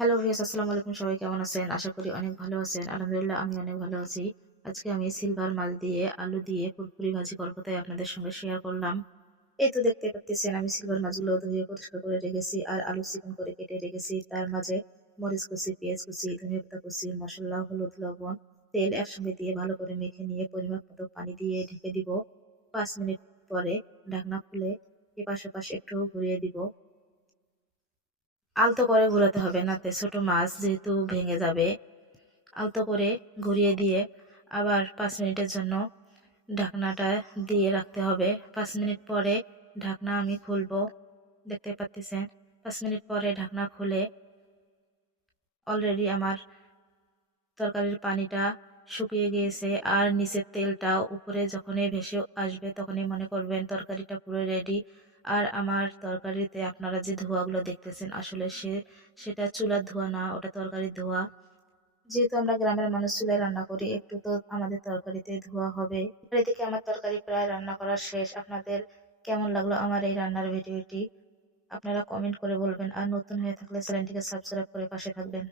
Hello viewers আসসালামু আলাইকুম। সবাই কেমন আছেন? আশা করি অনেক ভালো আছেন। আলহামদুলিল্লাহ, আমি অনেক ভালো আছি। আজকে আমি সিলভার মাছ দিয়ে আলু দিয়ে পুরপুরি ভাজি করব তাই আপনাদের সঙ্গে শেয়ার করলাম। এই তো দেখতে পাচ্ছেন, আমি সিলভার মাছগুলো ধুয়ে পরিষ্কার করে রেখেছি আর আলু চিকন করে কেটে রেখেছি। তার মাঝে মরিচ কুচি, পেঁয়াজ কুচি, ধনিয়া পাতা কুচি, মশলা, হলুদ, লবণ, তেল একসঙ্গে দিয়ে ভালো করে মেখে নিয়ে পরিমাপ মতো পানি দিয়ে ঢেকে দিব। পাঁচ মিনিট পরে ঢাকনা খুলে এপাশ ওপাশ একটু ঘুরিয়ে দিব। আলতো করে ঘোরাতে হবে নাতে, ছোট মাছ যেহেতু ভেঙে যাবে, আলতো করে ঘুরিয়ে দিয়ে আবার পাঁচ মিনিটের জন্য ঢাকনাটা দিয়ে রাখতে হবে। পাঁচ মিনিট পরে ঢাকনা আমি খুলবো, দেখতে পাচ্ছেন পাঁচ মিনিট পরে ঢাকনা খুলে অলরেডি আমার তরকারির পানিটা শুকিয়ে গিয়েছে আর নিচের তেলটা উপরে যখনই ভেসে আসবে তখনই মনে করবেন তরকারিটা পুরো রেডি আর আমার তরকারিতে আপনারা যে ধোঁয়াগুলো দেখতেছেন, আসলে সে, সেটা চুলার ধোঁয়া না, ওটা তরকারির ধোঁয়া। যেহেতু আমরা গ্রামের মানুষ, চুলায় রান্না করি, একটু তো আমাদের তরকারিতে ধোয়া হবে। থেকে আমার তরকারি প্রায় রান্না করা শেষ। আপনাদের কেমন লাগল আমার এই রান্নার ভিডিওটি? আপনারা কমেন্ট করে বলবেন। আর নতুন হয়ে থাকলে চ্যানেলটিকে সাবস্ক্রাইব করে পাশে থাকবেন।